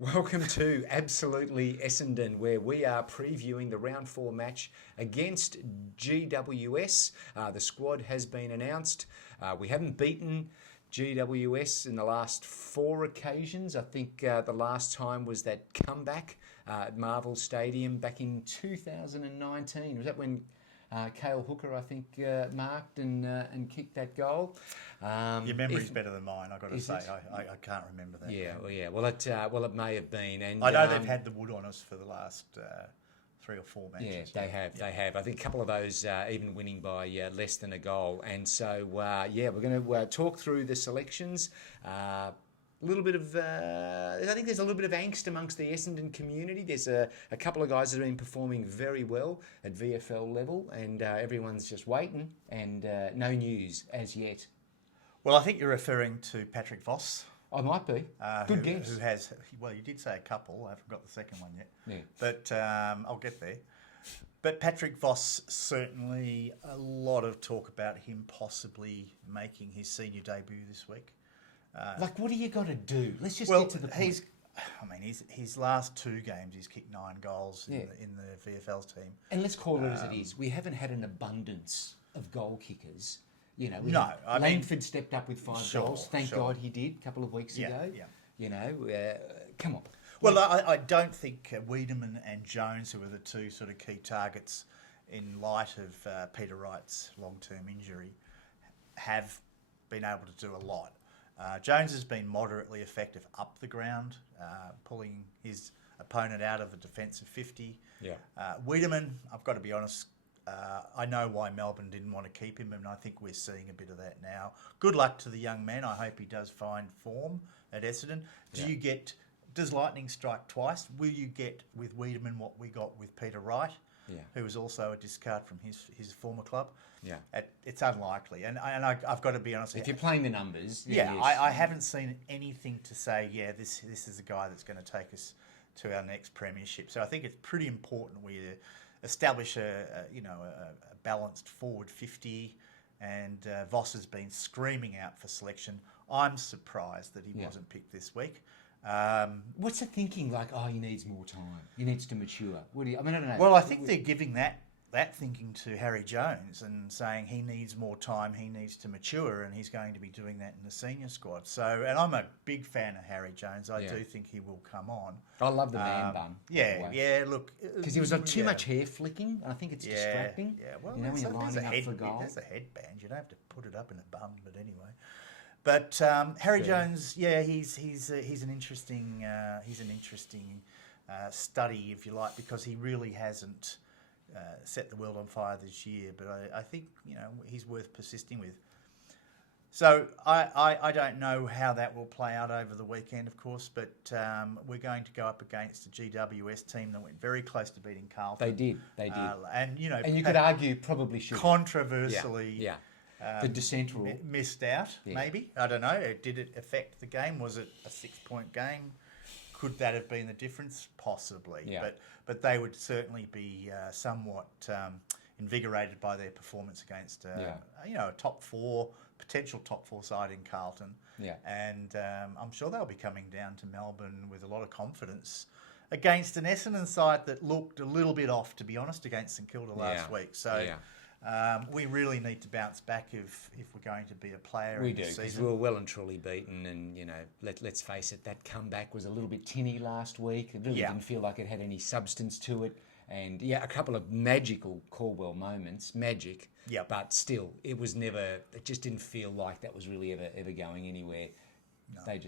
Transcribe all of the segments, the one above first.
Welcome to Absolutely Essendon, where we are previewing the round 4 match against GWS. The squad has been announced. We haven't beaten GWS in the last 4 occasions. I think the last time was that comeback at Marvel Stadium back in 2019. Was that when Cale Hooker, I think, marked and kicked that goal? Your memory's better than mine, I've got to say. I can't remember that. Yeah. Well, it may have been. And I know they've had the wood on us for the last 3 or 4 matches. Yeah, they have. I think a couple of those even winning by less than a goal. And so, we're going to talk through the selections. A little bit of, I think there's a little bit of angst amongst the Essendon community. There's a couple of guys that have been performing very well at VFL level, and everyone's just waiting, and no news as yet. Well, I think you're referring to Patrick Voss. I might be. Good guess. Who has, well, you did say a couple. I haven't got the second one yet. Yeah. But I'll get there. But Patrick Voss, certainly a lot of talk about him possibly making his senior debut this week. What do you got to do? Let's just get to the point. His last 2 games, he's kicked 9 goals in the VFL team. And let's call it as it is. We haven't had an abundance of goal kickers. Langford stepped up with 5 goals. Thank God he did a couple of weeks ago. Yeah. Come on. Well, I don't think Wiedemann and Jones, who are the 2 sort of key targets in light of Peter Wright's long-term injury, have been able to do a lot. Jones has been moderately effective up the ground, pulling his opponent out of a defensive 50. Yeah. Wiedemann, I've got to be honest, I know why Melbourne didn't want to keep him, and I think we're seeing a bit of that now. Good luck to the young man. I hope he does find form at Essendon. Does lightning strike twice? Will you get with Wiedemann what we got with Peter Wright, who was also a discard from his former club? Yeah. It's unlikely. And I've got to be honest. If you're playing the numbers... I haven't seen anything to say, this is a guy that's going to take us to our next premiership. So I think it's pretty important we establish a balanced forward 50, and Voss has been screaming out for selection. I'm surprised that he wasn't picked this week. What's the thinking? He needs more time. He needs to mature. I don't know. Well, I think they're giving that thinking to Harry Jones and saying he needs more time, he needs to mature, and he's going to be doing that in the senior squad. So, and I'm a big fan of Harry Jones. I do think he will come on. I love the man bun. Look, because he was too much hair flicking, and I think it's distracting. Yeah, well, when you're lining up for goal. There's a headband. You don't have to put it up in a bun, but anyway. But Harry Jones, he's an interesting study, if you like, because he really hasn't set the world on fire this year. But I think he's worth persisting with. So I don't know how that will play out over the weekend, of course, but we're going to go up against a GWS team that went very close to beating Carlton. They did. And you could argue probably should controversially. The dissent rule. Missed out, maybe. I don't know. Did it affect the game? Was it a 6-point game? Could that have been the difference? Possibly. Yeah. But they would certainly be somewhat invigorated by their performance against a potential top 4 side in Carlton. Yeah. And I'm sure they'll be coming down to Melbourne with a lot of confidence against an Essendon side that looked a little bit off, to be honest, against St Kilda last week. So. Yeah. We really need to bounce back if we're going to be a player. We do, because we were well and truly beaten, and let's face it, that comeback was a little bit tinny last week. It really didn't feel like it had any substance to it, and a couple of magical Caldwell moments, but still, it was never. It just didn't feel like that was really ever going anywhere. No.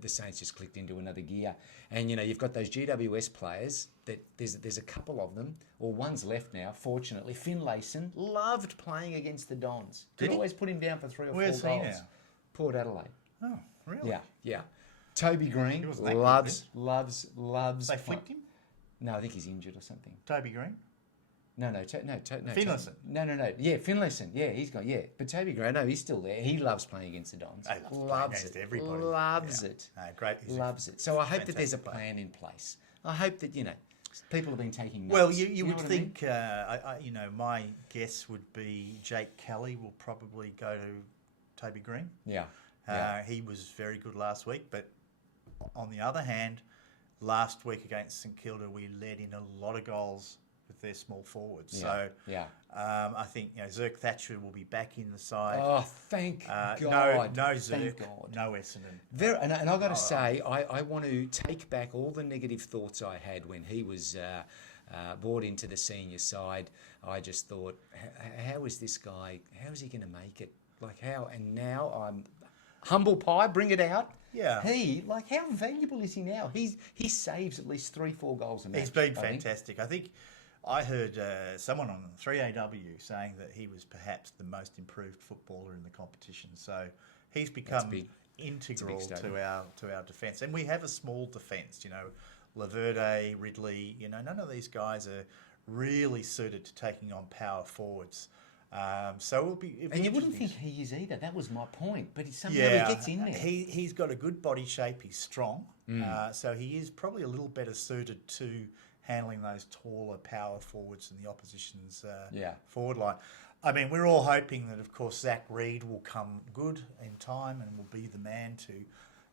The Saints just clicked into another gear. And, you've got those GWS players that there's a couple of them, or one's left now, fortunately. Finlayson loved playing against the Dons. Could always put him down for 3 or 4 goals. Where's he now? Port Adelaide. Oh, really? Yeah. Toby Green loves. They flicked him? No, I think he's injured or something. Toby Green? No. Finlayson? No. Yeah, Finlayson. Yeah, he's gone. Yeah, but Toby Gray, no, he's still there. He loves playing against the Dons. Loves it. Everybody loves it. Great. Loves it. So I hope that there's a plan in place. I hope that people have been taking notes. Well, you would think. My guess would be Jake Kelly will probably go to Toby Green. Yeah. He was very good last week, but on the other hand, last week against St Kilda, we let in a lot of goals with their small forwards. So I think Zerk Thatcher will be back in the side. Oh, thank God. No Zerk, thank God. no Essendon. And I've got to say, I want to take back all the negative thoughts I had when he was brought into the senior side. I just thought, how is this guy, how is he going to make it? Like how? And now I'm humble pie, bring it out. Yeah. How valuable is he now? He saves at least 3-4 goals a match. He's been fantastic. I think I heard someone on 3AW saying that he was perhaps the most improved footballer in the competition. So he's become integral to our defence. And we have a small defence, Laverde, Ridley, none of these guys are really suited to taking on power forwards. So it'll be and you wouldn't think he is either. That was my point. But somehow he gets in there. He's got a good body shape. He's strong. So he is probably a little better suited to handling those taller power forwards in the opposition's forward line. I mean, we're all hoping that, of course, Zach Reid will come good in time and will be the man to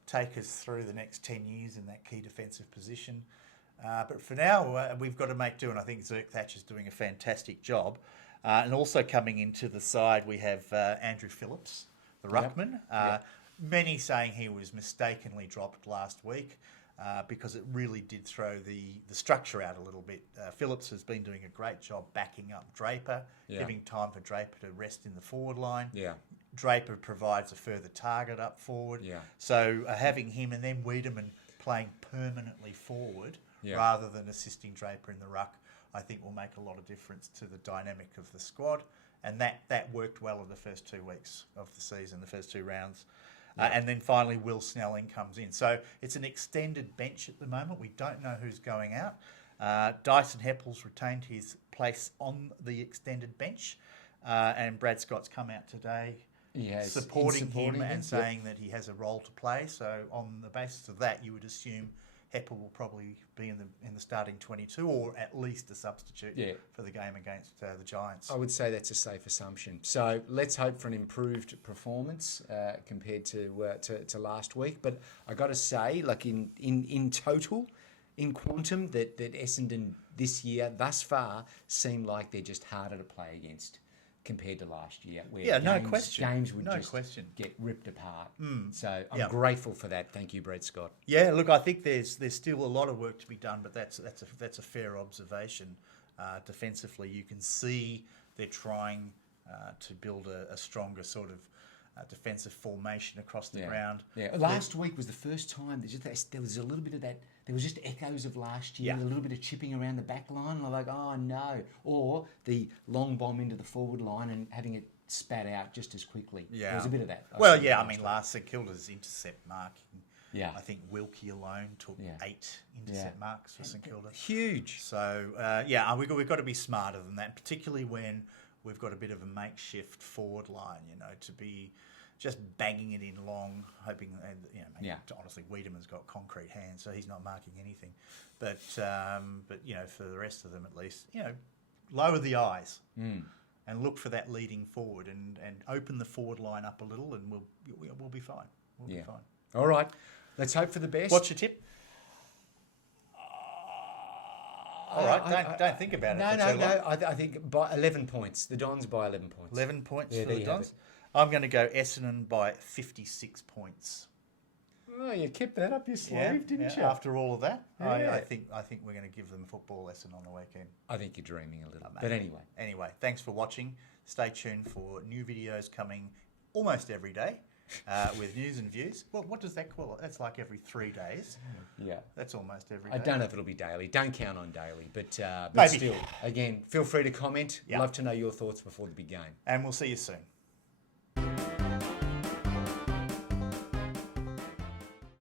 take us through the next 10 years in that key defensive position. But for now, we've got to make do, and I think Zerk Thatcher's doing a fantastic job. And also coming into the side, we have Andrew Phillips, the ruckman. Many saying he was mistakenly dropped last week because it really did throw the structure out a little bit. Phillips has been doing a great job backing up Draper, giving time for Draper to rest in the forward line. Draper provides a further target up forward. So having him and then Wiedemann playing permanently forward rather than assisting Draper in the ruck, I think will make a lot of difference to the dynamic of the squad. And that worked well in the first 2 weeks of the season, the first 2 rounds. And then finally, Will Snelling comes in. So it's an extended bench at the moment. We don't know who's going out. Dyson Heppel's retained his place on the extended bench. And Brad Scott's come out today supporting him and saying that he has a role to play. So on the basis of that, you would assume Heppel will probably be in the starting 22 or at least a substitute for the game against the Giants. I would say that's a safe assumption. So let's hope for an improved performance compared to last week. But I got to say, like in total, in quantum, that Essendon this year thus far seem like they're just harder to play against compared to last year, where games would get ripped apart. So I'm grateful for that. Thank you, Brad Scott. Yeah, look, I think there's still a lot of work to be done, but that's a fair observation. Defensively, you can see they're trying to build a stronger sort of defensive formation across the ground. Last week was the first time there was a little bit of that. There was just echoes of last year, a little bit of chipping around the back line. I'm like, oh no. Or the long bomb into the forward line and having it spat out just as quickly. Yeah. There was a bit of that. Last St Kilda's intercept marking. I think Wilkie alone took 8 intercept marks for St Kilda. Huge. So, we've got to be smarter than that, particularly when we've got a bit of a makeshift forward line, to be just banging it in long, hoping, honestly, Wiedemann's got concrete hands, so he's not marking anything. But for the rest of them at least, lower the eyes and look for that leading forward and open the forward line up a little, and we'll be fine. We'll be fine. All right, let's hope for the best. What's your tip? All right, don't think about it. No. I think by 11 points. The Dons by 11 points. 11 points for the Dons. I'm going to go Essendon by 56 points. Oh, you kept that up your sleeve, didn't you? After all of that, I think we're going to give them a football lesson on the weekend. I think you're dreaming a little. But anyway. Anyway, thanks for watching. Stay tuned for new videos coming almost every day. With news and views. Well, what does that call it? That's like every 3 days. Yeah. That's almost every day. I don't know if it'll be daily. Don't count on daily. But maybe. Still, again, feel free to comment. Love to know your thoughts before the big game. And we'll see you soon.